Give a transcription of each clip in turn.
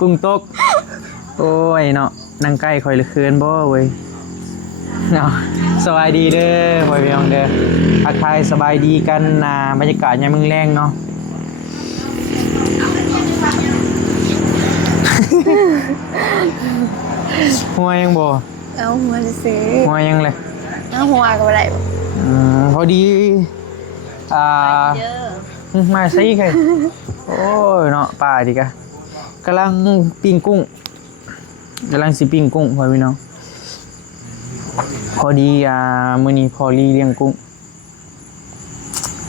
กุ้งตกโอ้ยเนาะนั่งใกล้คอยเหลือเกินบ่เว้ยเนาะสบายดีเด้อพ่อพี่น้องเด้อทักทายสบายดีกันบรรยากาศยามมื้อแลงเนาะหัวยังบ่เอาหัวซื้อหัวยังเลยเอาหัวกับอะไรพอดีมาซิใครโอ้ยเนาะป่าดิกะกำลังปิ้งกุ้งกำลังสิปิ้งกุ้งพ่อพี่น้องพอดีมื้อนี้พอลีเลี้ยงกุ้ง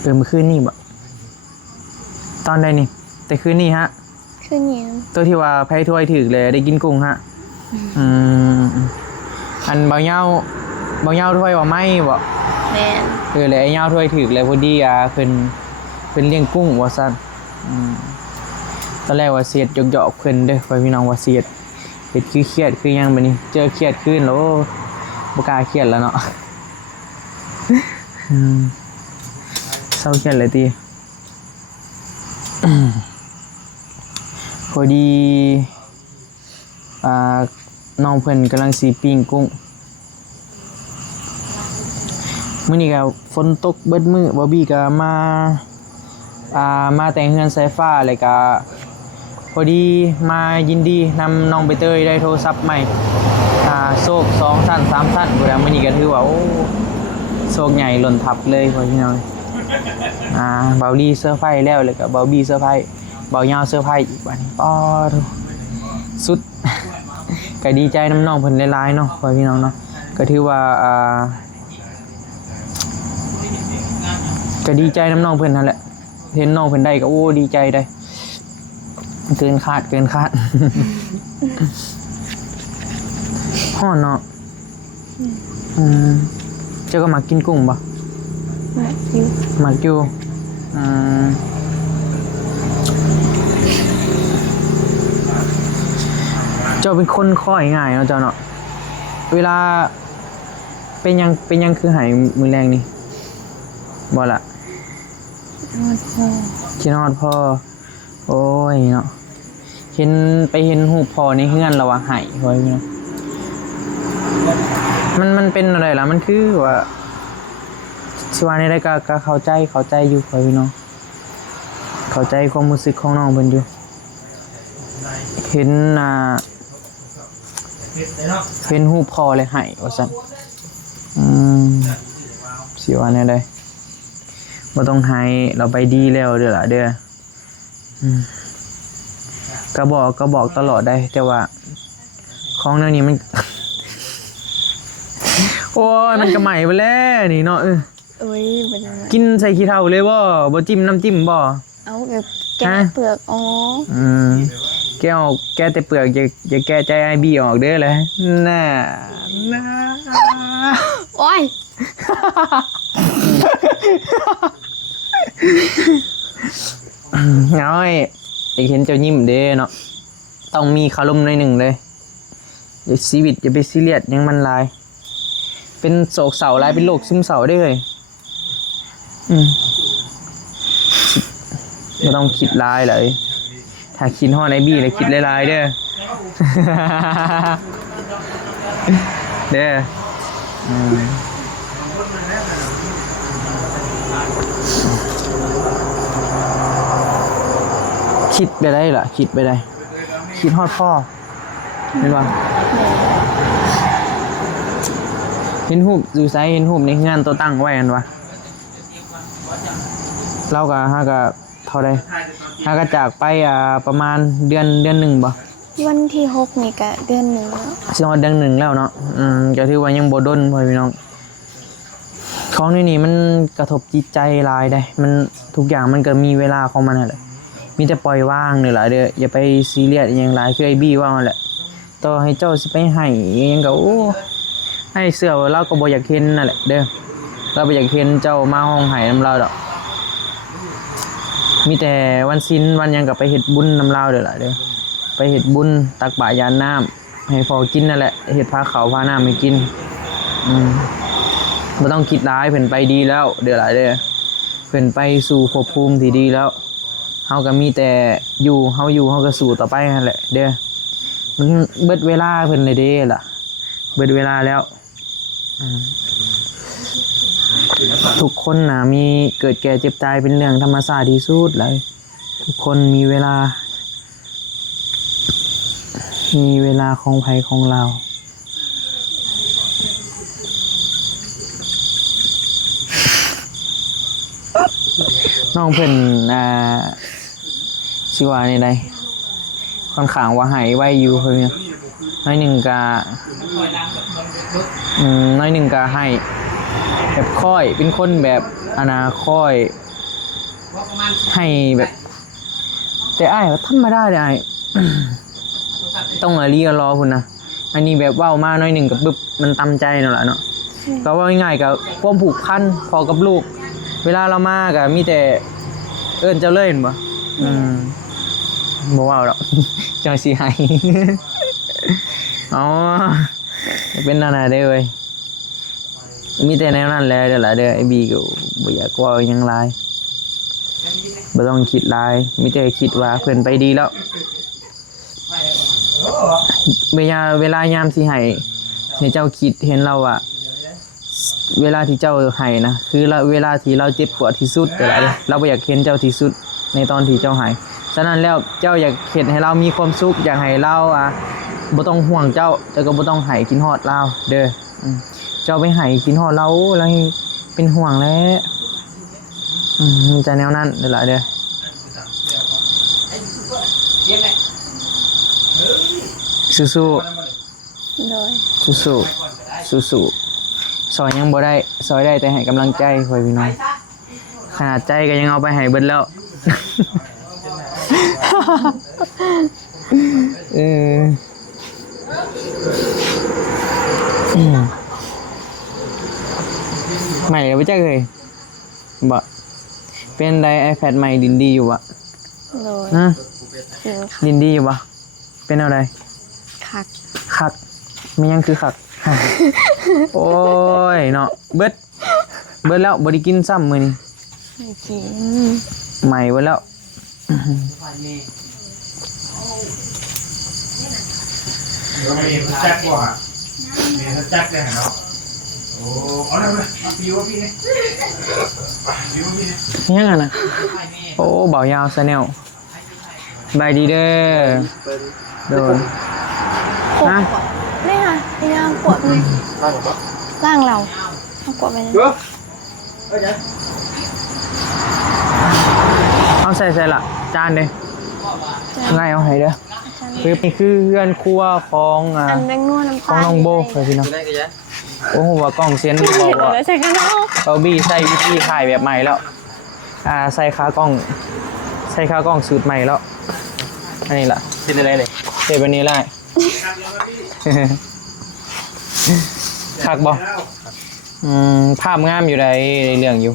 เมื่อคืนนี่บ่ตอนใดนี่แต่คืนนี้ฮะคืนนี้ตัวที่ว่าไผถ้วยถึกเลยได้กินกุ้งฮะอันเบาเหย้าถ้วยว่าไม่บ่แม่นเลยไอ้เหย้าถ้วยถึกเลยพอดีเพิ่นเลี้ยงกุ้งว่าซั่นตอนแรกว่าเสียดหยอกๆเพิ่นเด้อพ่อพี่น้องว่าเสียดเฮ็ดคือเครียดคือหยังบัดนี้เจอเครียดขึ้นแล้วบ่กล้าเครียดแล้วเนาะเศร้าเครียดเลยติพอดีน้องเพิ่นกำลังสิปิ้งกุ้งมื้อนี้ก็ฝนตกเบิดมื้อบ่บี้ก็มาแต่งเฮือนสายฟ้าแล้วก็พอดีมายินดีนำน้องใบเตยได้โทรศัพท์ใหม่โชค2ชั้น3ชั้นพุ่นน่ะมื้อนี้ก็ถือว่าโอ้โชคใหญ่หล่นทับเลยพ่อพี่น้องเบาลีเซอร์ไพรส์แล้วก็เบาบี้เซอร์ไพรส์เบายาวเซอร์ไพรส์อีกบัดนี้ป๊อดสุดก็ดีใจน้ำน้องเพิ่นหลายๆเนาะพ่อพี่น้องเนาะก็ถือว่าก็ดีใจน้ำน้องเพิ่นนั่นแหละเห็นน้องเพิ่นได้ก็โอ้ดีใจได้เกินคาดฮ้อนเนาะเจ้าก็มากินกุ้งป่ะมาอยู่เจ้าเป็นคนค่อยง่ายเนาะเจ้าเนาะเวลาเป็นยังคือหายมือแรงนี่บ่ล่ะคิดฮอดพ่อโอ้ยเนาะเห็นหูพ่อในเฮือนแล้วว่าหายไว้เนาะมันเป็นอะไรล่ะมันคือว่าสิว่าในได้ก็เข้าใจอยู่พ่อพี่น้องเข้าใจความรู้สึกของน้องเพิ่นอยู่เห็นหูพ่อเลยหายว่าซั่นสิว่าในได้บ่ต้องให้เราไปดีแล้วเด้อล่ะเด้อก็บอกตลอดได้แต่ว่าของแนวนี้มัน โอ้ยมันก็ใหม่ไปแล้วนี่เนาะโอ้ยกินใส่ขี้เถ้าเลยบ่จิ้มน้ำจิ้มบ่เอาแกะเปลือกอ๋อแกแต่เปลือกอย่าแกใจไอ้บี้ออกเด้อเลยน่าโอ้ยน้อยอยากเห็นเจ้ายิ้มเด้เนาะต้องมีคารมหน่อยหนึ่งเลยอย่าชีวิตอย่าไปซีเรียสยังมันลายเป็นโศกเศร้าลายเป็นโรคซึมเศร้าได้เลยไม่ต้องคิดลายเลยถ้าคิดห่อในบี้เลยคิดลายๆเด้อเด้อคิดไปได้ล่ะคิดไปได้คิดฮอดพ่อเห็นป่ะเห็นหูบอยู่ไซเห็นหูบในงานตัวตั้งไว้กันวะเราก็ฮะก็เท่าใดฮะก็จากไปประมาณเดือนหนึ่งบ่วันที่6นี่ก็เดือน1แล้วสิฮอดเดือน1แล้วเนาะก็ถือว่ายังบ่ดนพ่อพี่น้องของนี่มันกระทบจิตใจหลายได้มันทุกอย่างมันก็มีเวลาของมันนั่นแหละมีแต่ปล่อยว่างนี่แหละเด้ออย่าไปซีเรียสอย่างหลายคือไอ้บี้ว่านั่นแหละต่อให้เจ้าสิไปให้ยังก็โอ้ให้เสื้อเราก็บ่อยากเห็นนั่นแหละเด้อเราบ่อยากเห็นเจ้ามาห้องไห้นำเราดอกมีแต่วันศีลวันยังก็ไปเฮ็ดบุญนำเราเด้อล่ะเด้อไปเฮ็ดบุญตักบาตรยานน้ำให้พอกินนั่นแหละเฮ็ดพาข้าวพาน้ำให้กินบ่ต้องคิดร้ายเพิ่นไปดีแล้วเด้อล่ะเด้อเพิ่นไปสู่ภพภูมิที่ดีแล้วเฮ าก็มีแต่อยู่เฮาก็สู้ต่อไปนั่นแหละเด้อมันเบิดเวลาเพิ่นเลยเด้ล่ะเบิดเวลาแล้วทุกคนน่ะมีเกิดแก่เจ็บตายเป็นเรื่องธรรมชาติที่สุดเลยทุกคนมีเวลาของภัยของเราน้องเพิ่นสิว่านี่ได้ค่อนข้างว่าหายไวอยู่เพิ่นเนี่ยน้อยหนึ่งก็ให้แบบค่อยเป็นคนแบบค่อยให้แบบแต่อ้ายว่าธรรมดาเด้ออ้าย ต้องรีรอพุ่นนะอันนี้แบบเว้ามาน้อยหนึ่งกับปึ๊บมันตำใจนั่นแหละเนาะก็ว่าง่ายๆกับความผูกพันพอกับลูกเวลาเรามาก็มีแต่เอิ้นเจ้าเลยเห็นบ่บ่ว้าวดอก จังสิให้ อ๋อเป็นนั่นน่ะเด้อเว้ยมีแต่แนวนั้นแหละเด้อล่ะเด้อไอ้บีก็บ่อยากเว้าหยังหลายบ่ต้องคิดหลายมีแต่คิดว่าเพิ่นไปดีแล้วเวลายามสิให้เจ้าคิดเห็นเราอะเวลาที่เจ้าให้นะคือเวลาที่เราเจ็บปวดที่สุดแต่ละเราบ่อยากเห็นเจ้าที่สุดในตอนที่เจ้าให้ฉะนั้นแล้วเจ้าอยากเห็นให้เรามีความสุขอยากให้เราบ่ต้องห่วงเจ้าก็บ่ต้องให้กินฮอดเราเด้อเจ้าไปให้กินฮอดเราแล้วเป็นห่วงแล้วมันจะแนวนั้นเด้อล่ะเด้อสู้ๆ โดย สู้ซอยยังบ่ได้ซอยได้แต่ให้กำลังใจคอยพี่น้องขนาดใจก็ยังเอาไปให้เบิดแล้วใหม่เลยไปจักเลยบ่เป็นได iPad ใหม่ดินดีอยู่บ่ โดย ฮะ เป็นคัก ดินดีอยู่บ่เป็นอะไร คักไม่ยังคือคัก โอ้ยเนาะเบิดแล้วบ่ได้กินซ้ำมื้อนี้ ไม่กิน ใหม่เบิดแล้วแจ็คว่ะมีแจ็คเลยเหรอโอ้เอาเลยพี่ว่าพี่เนี่ยพี่ว่าพี่เนี่ย ยังน่ะโอ้เบายาวซะแนวบายดีเด้อโดน ปวดนี่ค่ะนี่นะปวดไหมร่างเราเอาปวดไปเลย เอาใส่ละจานเด้ง่ายเอาให้เด้อคือนี่คือเรือนครัวของ อันแบงนัวน้ำ ขอ ตาง ล น้องโบเลยพี่น้องโอ้โหว่ากล้องเซียนบอก เห็น ว่า แล้วใช่กันเนาะ เราบี้ใส่วิธีถ่ายแบบใหม่แล้วใส่ขากล้องสูตรใหม่แล้วอันนี้ล่ะเป็นอะไรเลยเป็นแบบนี้ได้ คักบ่ภาพงามอยู่ในเรื่องอยู่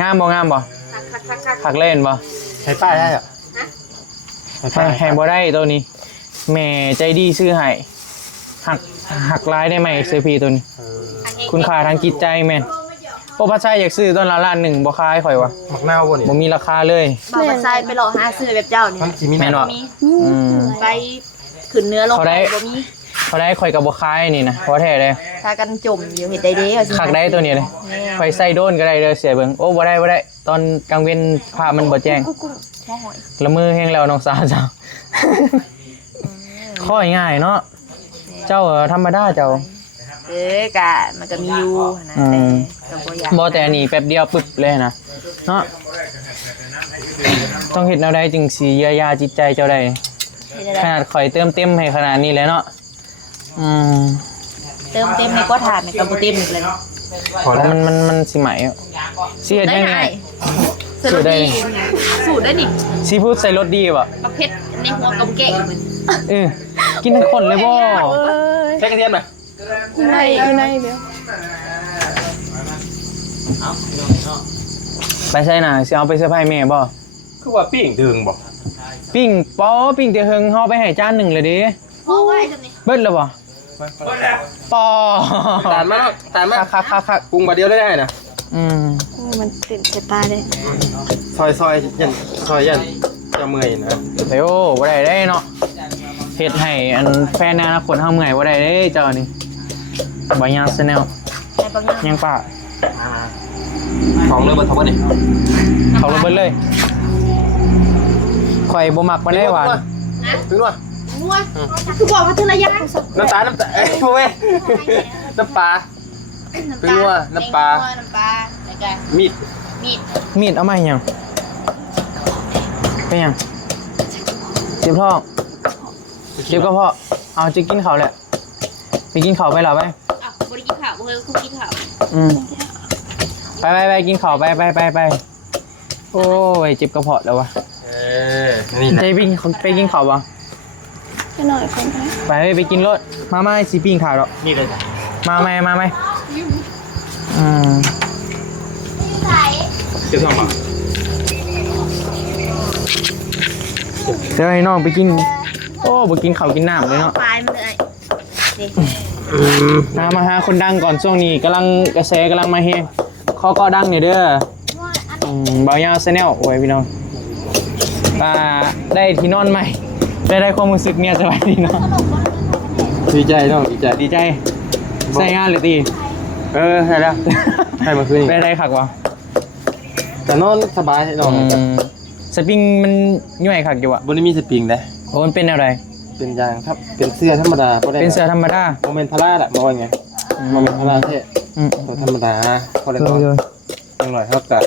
งามบ่คักเล่นบ่ ใช้ป้ายได้เหรอ แฮงบ่ได้ตัวนี้แม่ใจดีซื้อให้หักร้ายได้ไหมซื้อพีตัวนี้คุณค่าทางจิตใจแม่นโอ้พระชายอยากซื้อต้นละล้านหนึ่งบ่ขายข่อยวะ หมักหน้าวน บ่มีราคาเลย บอกมาใส่ไปหลอกหาซื้อแบบเจ้านี่ มันสีมี แม่นบ่ มี อืม ไปขึ้นเนื้อลง เขา ไป ได้ บ่มี เขาได้ข่อยกับบ่ขายนี่นะเพราะแท้เลย ถ้ากันจมอยู่เห็ดได้เด้เอาสิ คักได้ตัวนี้เลยข่อยใส่โดนก็ได้เด้อเสียเบิ่งโอ้บ่ได้ตอนกลางเว้นภาพมันบ่แจ้ง หัวหอย ละมือแห้งแล้วน้องสาวเจ้าข้อยง่ายเนาะเจ้าธรรมดาเจ้า กะมันก็มีอยู่นะแต่ก็บ่อยาก บ่แต่อันนี้แป๊บเดียวปึ๊บเลยนะเนาะต้องเฮ็ดแนวใดจึงสิเยียวยาจิตใจเจ้าได้ เฮ็ด ข ได้ นาดข่อยเติมเต็มให้ขนาดนี้แล้วเนาะ เติมเต็มให้ก็ถามให้ก็บ่เต็มอีกเลยเนาะ พอ แล้ แล้ว ว มันสิใหม่อ่ะสิเฮ็ด ได้ ยัง ไง ไง สูตรดีสูตรได้ดิ ซีฟู้ดใส่รสดีป่ะ ประเภทในหัวกำแกะเหมือน กินทั้งคนเลยบ่ ใช้กระเทียมไหม อยู่ในเบล ไปใช่น่ะสิเอาไปเซอร์ไพรส์แม่บ่ คือว่าปิ้งดึงบอก ปิ้งเตียเฮงเฮาไปให้จานหนึ่งเลยดิ เพราะว่าไอ้จังนี้ เบิดแล้วบ่ปอ ตานมาแล้วตานมา คัก ปรุงบาเดียวได้นะ อืม ม มันติดจะตาเลย ซอยยันจะเมื่อยนะ เดี๋ยวบ่ได้ได้เนาะเฮ็ดให้อันแฟนในอนาคตเฮาเมื่อยบ่ได้เด้เจ้านี่บ่ยาวซะแนว ในบางอย่าง ยังป้า ของเริ่มมาทำวันนี้ เขาลงเบิดเลยข่อยบ่มักบ่ได้หวาน ถึงว่า งัวคือบอกว่าเธอระยะ น้ำตาเอ้ยโว้ยน้ำปลาเป็นงัวน้ำปลา น้ำปลาแล้วก็ มีด มีดเอามาให้หยังเป็นหยังเจ็บท้องเจ็บกระเพาะเอาจะกินข้าวแหละไปกินข้าวไปเหรอไป อ้าวบ่ได้กินข้าวบ่เคยคุกกินข้าว ไปกินข้าวไปโอ้ยเจ็บกระเพาะแล้ววะ นี่ ใจไปกินข้าวบ่ ไปหน่อยคนไป ไปกินรถมาสิปิ้งข้าวดอก นี่เลย มาไหมเจ็บท้องป่ะ เดี๋ยวให้น้องไปกินโอ้บ่กินข้าวกินน้ำเลยเนาะ ปลายมันเลย มาหาคนดังก่อนช่วงนี้กำลังกระแสกำลังมาเฮข้อก็ดังเนี่ยเด้อบ่าวยาวแนลโอ้ยพี่น้องได้ที่นอนใหม่ได้ความรู้สึกเนี่ยสบายดีเนาะ ดีใจน้องดีใจ ใส่งานเลยตี ใช่แล้วใช่มาคืน ได้คักวะ แต่นอนสบายน้อง สปริงมันย่อยคักอยู่อะ บนนี้มีสปริงนะ โอ้มันเป็นอะไร เป็นยางครับเป็นเสื้อธรรมดา เป็นเสื้อธรรมดา โมเมนต์พาราดอะบอกว่าไงโมเมนต์พาราเท่ตัวธรรมดาพอได้นอนยังหน่อยครับแต่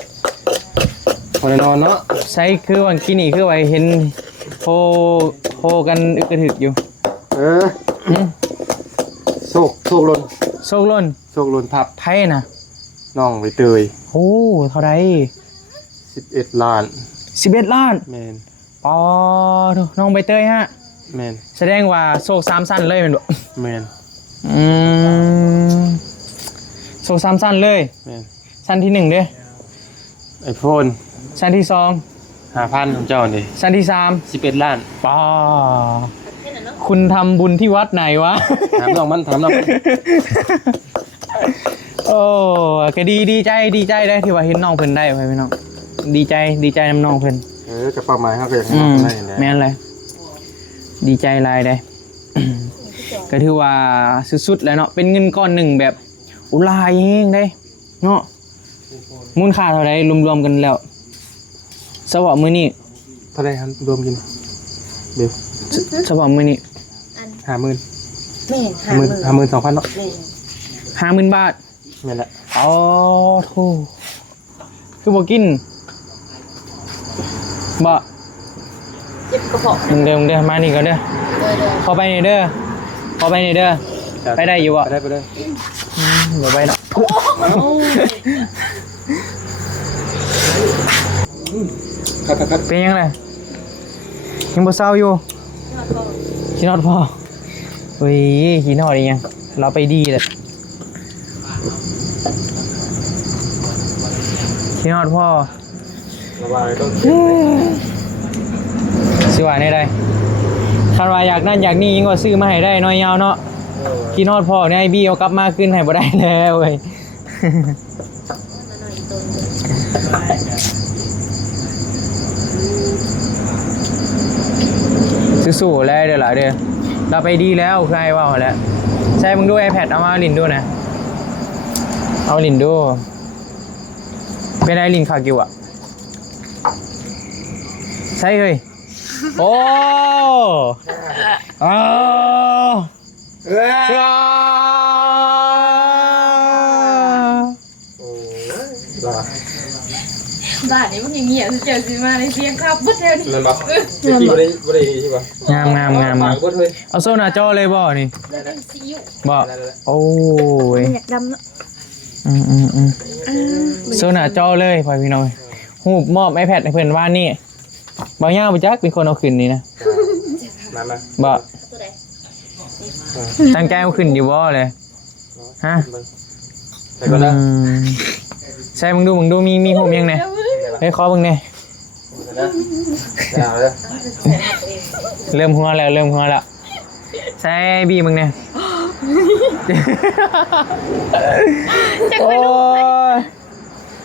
พอได้นอนเนาะ ใช้คือวันกินนี่คือไว้เห็นโพกันอึกกระถึกอยู่ โชคลน โซกล้น โชคลนทับ ไพ่นะ น้องใบเตย โอ้เท่าไร 11 ล้าน 11 ล้าน แมน อ๋อน้องใบเตยฮะ แมน แสดงว่าโซก3สั้นเลยแมันบ่ แมน โซก3สั้นเลย แมน สั้นที่1เด้อ ไอโฟน สั้นที่2 5,000ของเจ้านี่ สั้นที่ 11 ล้าน 3ป้าคุณทำบุญที่วัดไหนวะ ถามน้องมัน โอ้ก็ดีใจได้ที่ว่าเห็นน้องเพิ่นได้ไปพี่น้องดีใจนำน้องเพิ่น กับประมาณเขาก็อย่าง อื นั้น ม ได้อย่างนี้ แม่นเลยดีใจหลายได้ ก็ถือว่าสุดๆแล้วเนาะเป็นเงินก้อนหนึ่งแบบอุลายเองได้เนาะมูลค่าเท่าไรรวมๆกันแล้วสวะมื้อนี้ เท่าไรครับรวมกินเดี๋ยว สวะมื้อนี้ 50,000 แม่ 52,000เนาะ 50,000 บาท แม่นละ อ๋อโธ่คือบ่กินบ่ เจ็บกระเพาะ มึงเด้อมานี่ก่อนเด้อ เข้าไปนี่เด้อไปได้อยู่บ่ ไปได้ เดี๋ยวไปเนาะเป็นยังไงยังบ่เศร้าอยู่ขี้นอดพ่อเฮ้ยขี้นอดอีกยังเราไปดีเลยขี้นอดพ่อ ระบายต้อง สิว่าได้คันว่าอยากนั่นอยากนี่ยิ่งกว่าซื้อมาให้ได้น้อยยาวเนาะขี้นอดพ่อเนี่ยไอ้บี้เอากลับมาขึ้นให้บ่ได้แล้วเว้ย สู้ๆแล้วเดี๋ยวหล่ะเดี๋ยวเราไปดีแล้วใครว่าแล้วใช่มึงดู iPad เอามาลินดูนะเอาลินดูเป็นไอลินคากิวอะใช่เลยโอ้อ้าวจ้า บ้านนี้มันอย่างเงี้ยเจอซื้อมาในเสียงครับบุ๊ดเทลนี่ นั่นปะที่บ่ได้ใช่ปะ งามเอาโซน่าจอเลยบ่นี่บ่โอ้ย อยากดำเนาะ โซน่าจอเลยพ่อพี่น้องหูบมอบ iPad ให้เพื่อนว่านี่บ่ย่าบ่จักเป็นคนเอาขึ้นนี่นะ นั่นนะ บ่ตั้งใจเอาขึ้นอยู่บ่เลยฮะ แต่ก็นะ ใช่มึงดูมีหูบยังไงเฮ้ยขอมึงเนี่ย อย่าเลย เริ่มหัวแล้วใช่บีมึงเนี่ยโอ้ย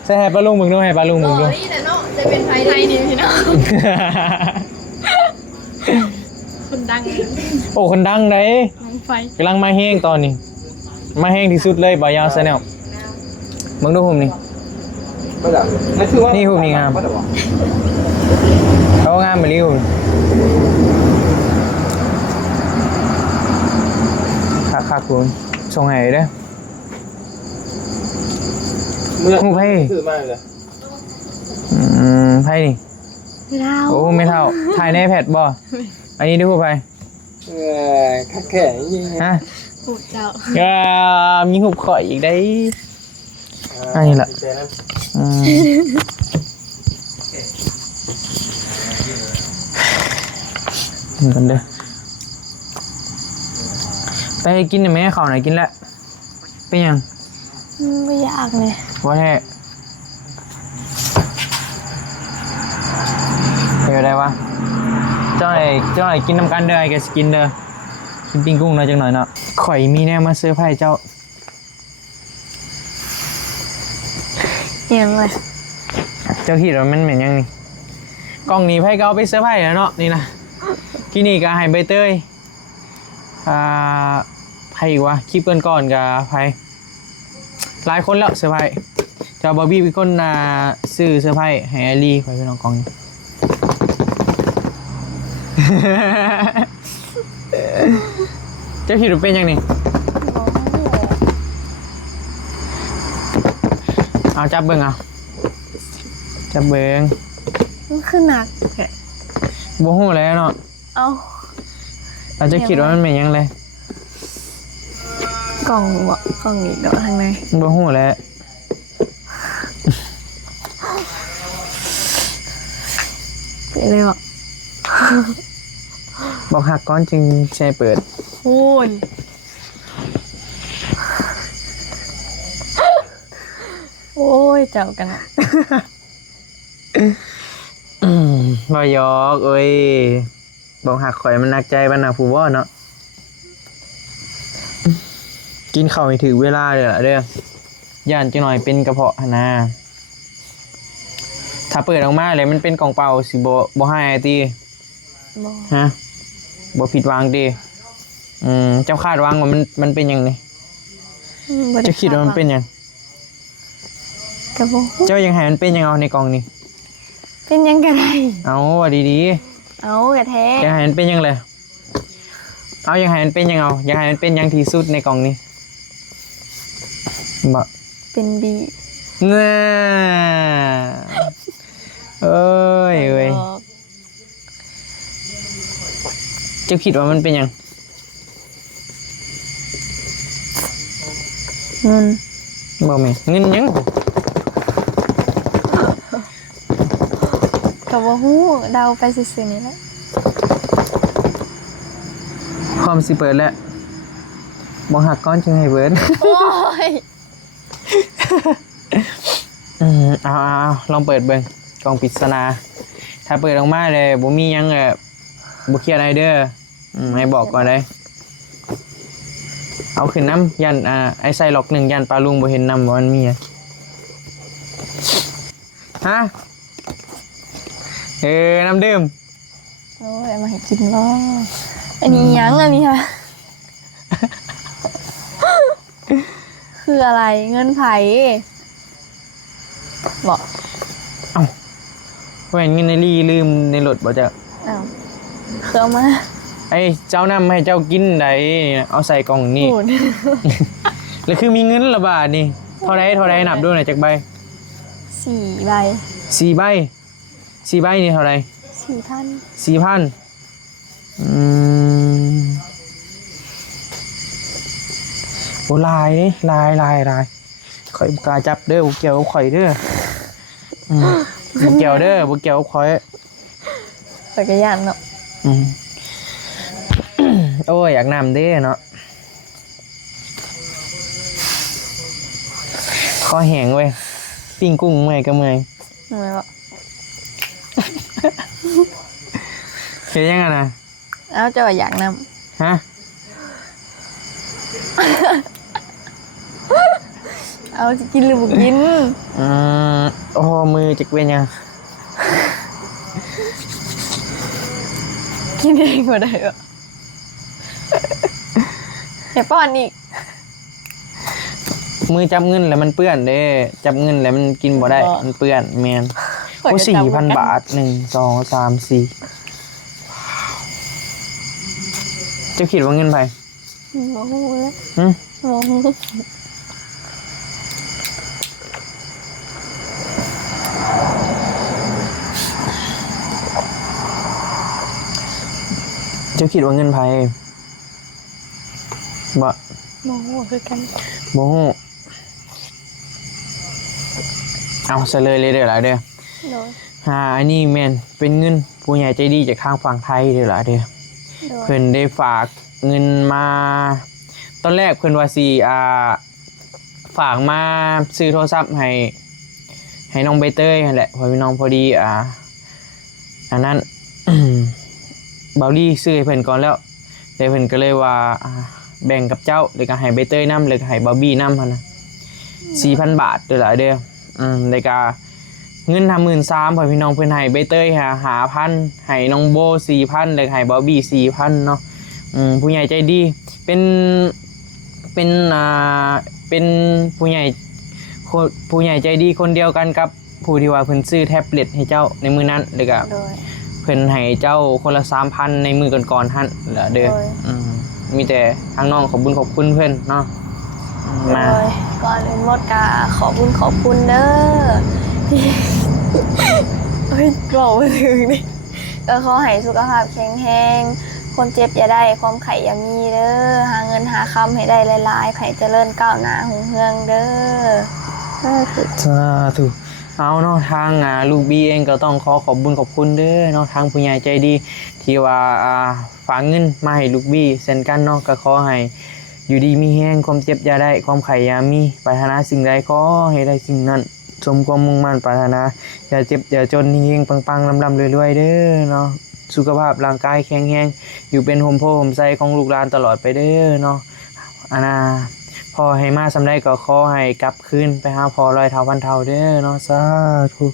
ใส่ให้ปลาลุงมึงด้วยให้ปลาลุงมึงด้วย นี่แต่เนาะจะเป็นไทยนี่พี่น้องคนดัง โอ้คนดังเลย น้องไฟ กำลังมาแห้งตอนนี้มาแห้งที่สุดเลยบ่ยาวซะแนวมึงดูผมนี่ ก็ได้นั่นคือว่า นี่หูนี่งาม เขางามไปริ้วคักคุณส่งให้เด้อ เมื่อ หูไพ่ คือมากเลย ไพ่นี่ เรา โอ้ไม่เท่าถ่ายในแพดบ่อันนี้ดูหูไพ่ คักแค่ยี่ ฮะ หูเจ้า มีหูข่อยอีกได้อันนี้แหละเหมือนกันเด้อไปกินได้ไหมข้าวไหนกินแล้วเป็นยัง ไม่อยากเลย ว่าแท้เดี๋ยวได้วะเจ้าไหนกินน้ำกันเด้อไอ้แกสกินเด้อกินปิ้งกุ้งหน่อยจังหน่อยเนาะข่อยมีแนวมาเซอร์ไพรส์เจ้า ยังเลย เจ้าคิดว่ามันเหมือนยังนี่กล้องนี้ไพ่ก็เอาไปเซอร์ไพรส์แล้วเนาะนี่นะที่นี่ก็ให้ใบเตยไพ่อีกวะคลิปก่อนๆกับไพ่หลายคนแล้วเซอร์ไพรส์เจ้าบอบบี้เป็นคนซื้อเซอร์ไพรส์ให้ไอรีไว้เป็นน้องกล้องนี้ เจ้าคิดว่าเป็นยังนี่เอาจับเบิ้งเอาจับเบิ้ง มันคือหนัก โบ้หูแล้วเนาะ เอา เราจะคิดว่ามันเป็นยังไง กล่องวะกล่องอีกเดี๋ยวทางใน โบ้หูแล้ว เป็นอะไรวะ บอกหักก้อนจึงใช้เปิด พูนโอ้ยเจ้ากันอะ บอยอกเอ้ยบอกหักข่อยมันหนักใจบ้านนาผู้ว่าเนาะกินข้าวให้ถึงเวลาเลยล่ะเด้อย่านจะหน่อยเป็นกระเพาะหนนาถ้าเปิดออกมาเลยมันเป็นกล่องเปล่าสิบ่ให้ไอตี บอก ฮะบ่ผิดหวังดีเจ้าคาดหวังว่ามันเป็นยังไงเจ้าคิดว่ามันเป็นยัง กระบอก เจ้ายังให้มันเป็นยังเอาในกล่องนี้ เป็นยังกระไร เอาว่าดี เอากระแท้ ๆยังให้มันเป็นยังเลยเอายังให้มันเป็นยังเอายังให้มันเป็นยังที่สุดในกล่องนี้บ่ เป็นบี น่าเอ้ย บอก เจ้าคิดว่ามันเป็นยัง เงิน บ่แม่เงินยัง กระบอกหูเดาไปซื่อๆนี่แหละ ความสิเปิดแล้วบ่หักก้อนจึงให้เบิด โอ้ย เอาลองเปิดเบิ่งกล่องปริศนาถ้าเปิดออกมาเลยบ่มีหยังบ่เครียดอะไรเด้อให้บอกก่อนเลยเอาขึ้นน้ำยันไอ้ใส่ล็อกหนึ่งยันปลาลุงบ่เห็นน้ำว่ามันมีอะฮะน้ำดื่ม โอ้ยเอามาให้กินบ่อันนี้ยังอันนี้ค่ะ คืออะไรเงินไผ่บอก เว้นเงินในรีลืมในรถบ่จะ อ้าวเครื่องมา ไอ้เจ้าน้ำให้เจ้ากินได้เอาใส่กล่องนี่ พูด แล้วคือมีเงินละบาทนี่เท่าไรนับดูหน่อยจากใบ 4 ใบ 4 ใบ4 ใบนี่เท่าไร 4,000 4,000โอ้ลายนี่ลายข่อยบ่กล้าจับเด้อบ่เกี่ยวกับข่อยเด้อบ่เกี่ยวเด้อบ่เกี่ยวกับข่อย จักรยานเนาะ โอ้ยอยากนำเด้เนาะคอแห้งเว้ยปิ้งกุ้งเมื่อยก็เมื่อย ทำไมวะ เฮ็ดยังไงนะ เอ้าเจะว่าอยากน ฮะ ำเอาจะกินหรือบ่กิน อืม โอ้มือจะเป็นยัง กินเองบ่ได้เหรอเดี๋ยวป้อนอีก มือจับเงินแล้วมันเปื้อนเด้จับเงินแล้วมันกินบ่ได้มันเปื้อนแมนโอ้4,000 บาท1 2 3 4เจ้าคิดว่าเงินไป โมโหแล้ว หึ โมโห เจ้าคิดว่าเงินไปบ่ โมโหคือกัน บ่ฮู้เอาซะเลยเด้อล่ะเด้อ โดย อันนี้แม่นเป็นเงินผู้ใหญ่ใจดีจากทางฝั่งไทยเด้อล่ะเด้อ โดย เพิ่นได้ฝากเงินมาตอนแรกเพิ่นว่าสิฝากมาซื้อโทรศัพท์ให้น้องใบเตยนั่นแหละพอพี่น้องพอดีอันนั้น เบาลี่ซื้อให้เพิ่นก่อนแล้วแต่เพิ่นก็เลยว่าแบ่งกับเจ้าเลยก็ให้ใบเตยนำเลยก็ให้บาบี้นำหั่นน่ะ 4,000 บาทเด้อล่ะเด้อแล้วก็เงิน53,000พอพี่น้องเพิ่นให้ใบเตย5,000ให้น้องโบ 4,000แล้วก็ให้บาบี้ 4,000 เนาะผู้ใหญ่ใจดีเป็นผู้ใหญ่ใจดีคนเดียวกันกับผู้ที่ว่าเพิ่นซื้อแท็บเล็ตให้เจ้าในมื้อนั้นแล้วก็ โดย เพิ่นให้เจ้าคนละ 3,000 ในมื้อก่อนๆหั่นล่ะเด้อ โดย มีแต่ทางน้องขอบคุณเพิ่นเนาะมา โดยก่อนอื่นหมดกะขอบคุณเด้อที่เฮ้ยบอกมาถึงนี่ก็ขอให้สุขภาพแข็งแรงความเจ็บอย่าได้ความไข่อย่ามีเด้อหาเงินหาคำให้ได้หลายๆไข่เจริญก้าวหน้าหุ่งเฮืองเด้อ สาธุเอาเนาะทางลูกบีเองก็ต้องขอบคุณเด้อเนาะทางผู้ใหญ่ใจดีที่ว่าฝากเงินมาให้ลูกบีเช่นกันเนาะก็ขอให้อยู่ดีมีแห้งความเจ็บอย่าได้ความไข่อย่ามีปรารถนาสิ่งใดขอให้ได้สิ่งนั้นสมความมุ่งมั่นปรารถนาอย่าเจ็บอย่าจนเฮงๆปังๆลำๆรวยๆเด้อเนาะสุขภาพร่างกายแข็งแรงอยู่เป็นโฮมโพโฮมไซของลูกหลานตลอดไปเด้อเนาะพอให้มาสำได้ก็ขอให้กลับคืนไปหาพอร้อยเท่าพันเท่าเด้อเนาะสาธุ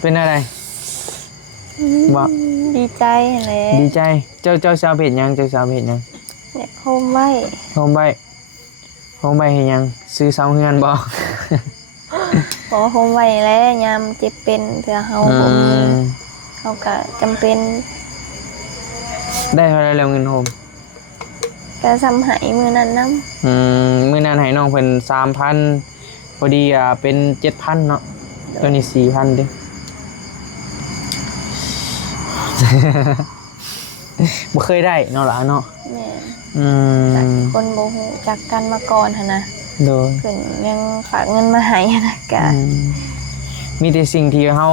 เป็นอะไรบ่ ดีใจเลย ดีใจเจ้าสาวเพจยังเจ้าสาวเพจยัง เนี่ยโฮมไว้ โฮมใบเฮ็ดยังซื้อเสาเฮือนบ่ ขอโฮมไว้แล้วยามเจ็บเป็นเถื่อเฮาบ่มีเฮาก็จำเป็น ได้เท่าไรแล้วเงินโฮม ก็ซ้ำให้มื้อนั้นนำ มื้อนั้นให้น้องเพิ่น 3,000 พอดีเป็น 7,000 เนาะตัวนี้ 4,000 เด้ บ่เคยได้เนาะล่ะเนาะ แม่ น คนบ่ฮู้จักกันมาก่อนหั่นนะ โดย เพิ่นยังฝากเงินมาให้หั่นนะก็ มีแต่สิ่งที่เฮา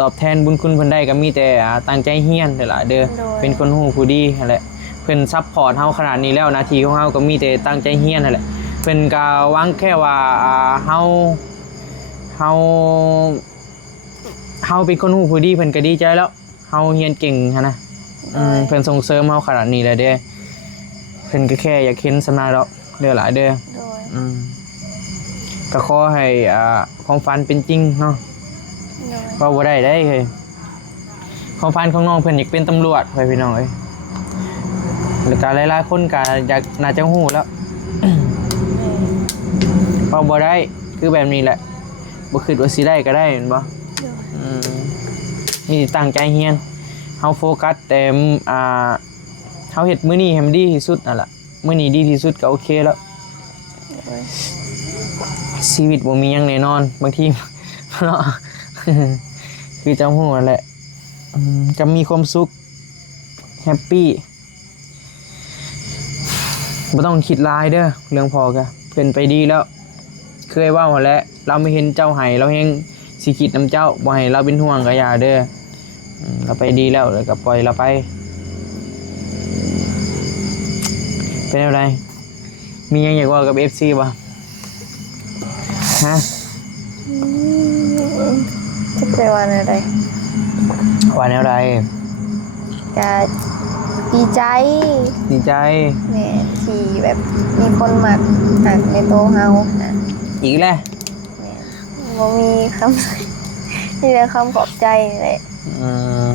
ตอบแทนบุญคุณเพิ่นได้ก็มีแต่ตั้งใจเฮียนเด้อล่ะเด้อเป็นคนฮู้ผู้ดีนั่นแหละเพิ่นซัพพอร์ตเฮาขนาดนี้แล้วหน้าที่ของเฮาก็มีแต่ตั้งใจเฮียนนั่นแหละเพิ่นก็หวังแค่ว่าเฮาเป็นคนฮู้ผู้ดีเพิ่นก็ดีใจแล้วเฮาเฮียนเก่งหั่นนะเพิ่นส่งเสริมเฮาขนาดนี้แล้วเด้เพิ่นก็แค่อยากเห็นสำนาดอกเด้อล่ะเด้อ โดย ก็ขอให้ความฝันเป็นจริงเนาะ โดย ว่าบ่ได้เฮ้ยความฝันของน้องเพิ่นอยากเป็นตำรวจไปพี่น้องเอ้ยแล้วก็หลายๆคนก็อยากน่าจะฮู้แล้วว่าบ่ได้คือแบบนี้แหละบ่คิดว่าสิได้ก็ได้แม่นบ่มีตั้งใจเรียนเฮาโฟกัสแต่เฮาเฮ็ดมื้อนี้ให้มันดีที่สุดนั่นล่ะมื้อนี้ดีที่สุดก็โอเคแล้วชีวิตบ่มีหยังแน่นอนบางที เนาะ คือจำหัวแหละจะมีความสุขแฮปปี้ไม่ต้องคิดร้ายเด้อเรื่องพอกะเป็นไปดีแล้วเคยว่าหมดแล้วเราไม่เห็นเจ้าไห้เราเห็นสิคิดน้ำเจ้าบ่ให้เราเป็นห่วงกะอย่าเด้อเราไปดีแล้วเลยก็ปล่อยเราไปเป็นอะไรมียังอยากว่ากับ FC บ่ฮะ จะไปวันอะไร ว่าแนวใด จะ ดีใจ ดีใจ แม่ที่แบบมีคนมาหักในโตเฮานะ อีกแล้ว แม่บ่มีคำ มีแต่คำขอบใจนี่แหละ อืม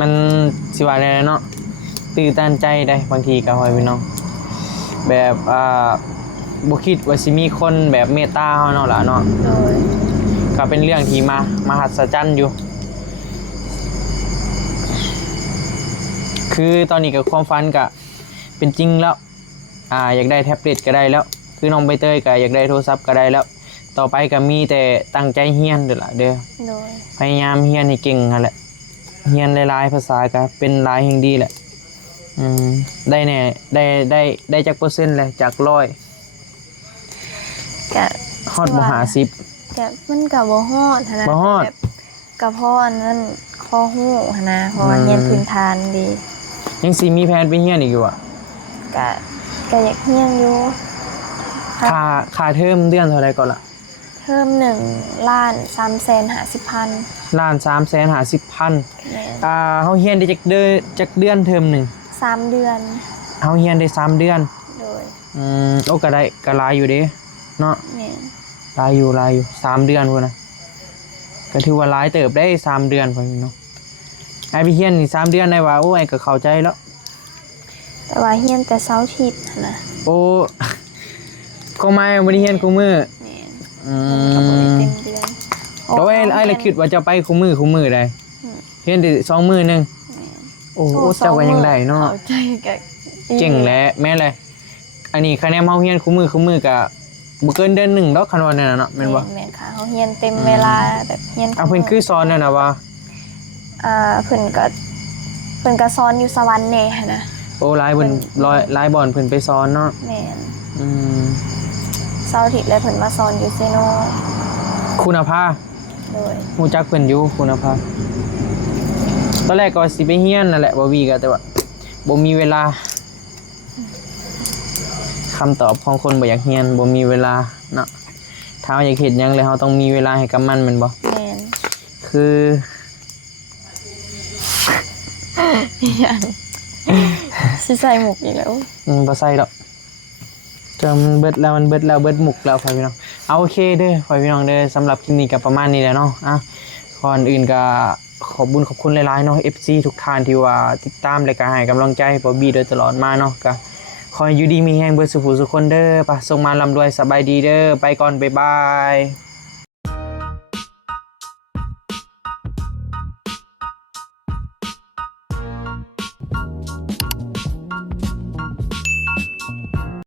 มันสิว่าอะไรเนาะตื่นตันใจได้บางทีก็หอยพี่น้องแบบบ่คิดว่าสิมีคนแบบเมตตาเฮาเนาะล่ะเนาะ โดย ก็เป็นเรื่องที่มหัศจรรย์อยู่ คือตอนนี้กับความฝันก็เป็นจริงแล้วอยากได้แท็บเล็ตก็ได้แล้ว คือน้องใบเตยก็อยากได้โทรศัพท์ก็ได้แล้ว ต่อไปก็มีแต่ตั้งใจเรียนเด้อล่ะเด้อ โดย พยายามเรียนให้เก่งนั่นแหละเรียนหลายๆภาษาก็เป็นหลายแห่งดีแหละได้แน่ได้จักเปอร์เซ็นต์เลยจาก100 กะ ฮอดบ่50 กะมันก็บ่ฮอดหั้นนะ บ่ฮอด แบบกะเพราะอันนั้นคอฮู้หั้นนะเพราะว่าเรียนพื้นฐานดี ยังสิมีแผนไปเรียนอีกอยู่อ่ะ กะอยากเรียนอยู่ ค่าเทอมเดือนเท่าไหร่ก่อนล่ะ เทอม1,350,000 1,350,000 แม่น เฮาเรียนได้จักเดือนเทอมหนึง 3 เดือน เฮาเรียนได้3เดือน โดย โอ้ก็หลายอยู่เด้เนาะ แม่น หลายอยู่3เดือนพุ่นน่ะก็ถือว่าหลายเติบได้3เดือนพุ่นเนาะไอ้พี่เรียนนี่3เดือนได้ว่าโอ้ไอ้ก็เข้าใจแล้ว แต่ว่าเรียนแต่เสาร์อาทิตย์หั้นนะ โอ้ก็ไม่บ่ได้เรียนคู่มือ แม่น อื ก็บ่ได้ ม เต็มเดือน แล้วไอ้เลยคิดว่าจะไปคู่มือได้เรียนได้2มื้อนึงโอ้เจ้าก็ยังได้เนาะ เข้าใจก็ดี เก่งแหละแม่นเลยอันนี้คะแนนเฮาเรียนคู่มือก็บ่เกินเดือนหนึงดอกคันว่านั่นน่ะเนาะแม่นบ่ แม่นค่ะเขาเรียนเต็มเวลาแบบเรียน เพิ่นคือสอนนั่นน่ะว่า เพิ่นก็สอนอยู่สวรรค์แน่หั้นนะ โอ้หลายเพิ่นหลายบ่อนเพิ่นไปสอนเนาะ แม่น อืม เสาร์อาทิตย์เลยเพิ่นมาสอนอยู่เซโน คุณภาพ โดย รู้จักเพิ่นอยู่คุณภาพตอนแรกก็ว่าสิไปเรียนนั่นแหละบ่วีก็แต่ว่าบ่มีเวลาคำตอบของคนบ่อยากเรียนบ่มีเวลาเนาะถ้าเราอยากเฮ็ดหยังเลยเราต้องมีเวลาให้กับมันแม่นบ่ แม่น คือ สิใส่หมวกอีกแล้ว บ่ใส่ดอกจนมันเบิดแล้วเบิดหมุกแล้วพ่อพี่น้องเอาโอเคเด้อพ่อพี่น้องเด้อสำหรับคลิปนี้ก็ประมาณนี้แหละเนาะก่อนอื่นก็ขอบคุณหลายๆเนาะ FC ทุกท่านที่ว่าติดตามและก็ให้กำลังใจบอบบี้โดยตลอดมาเนาะก็ขอให้อยู่ดีมีแรงเบิดสุขสุขคนเด้อปะส่งมาร่ำรวยสบายดีเด้อไปก่อนบ๊ายบาย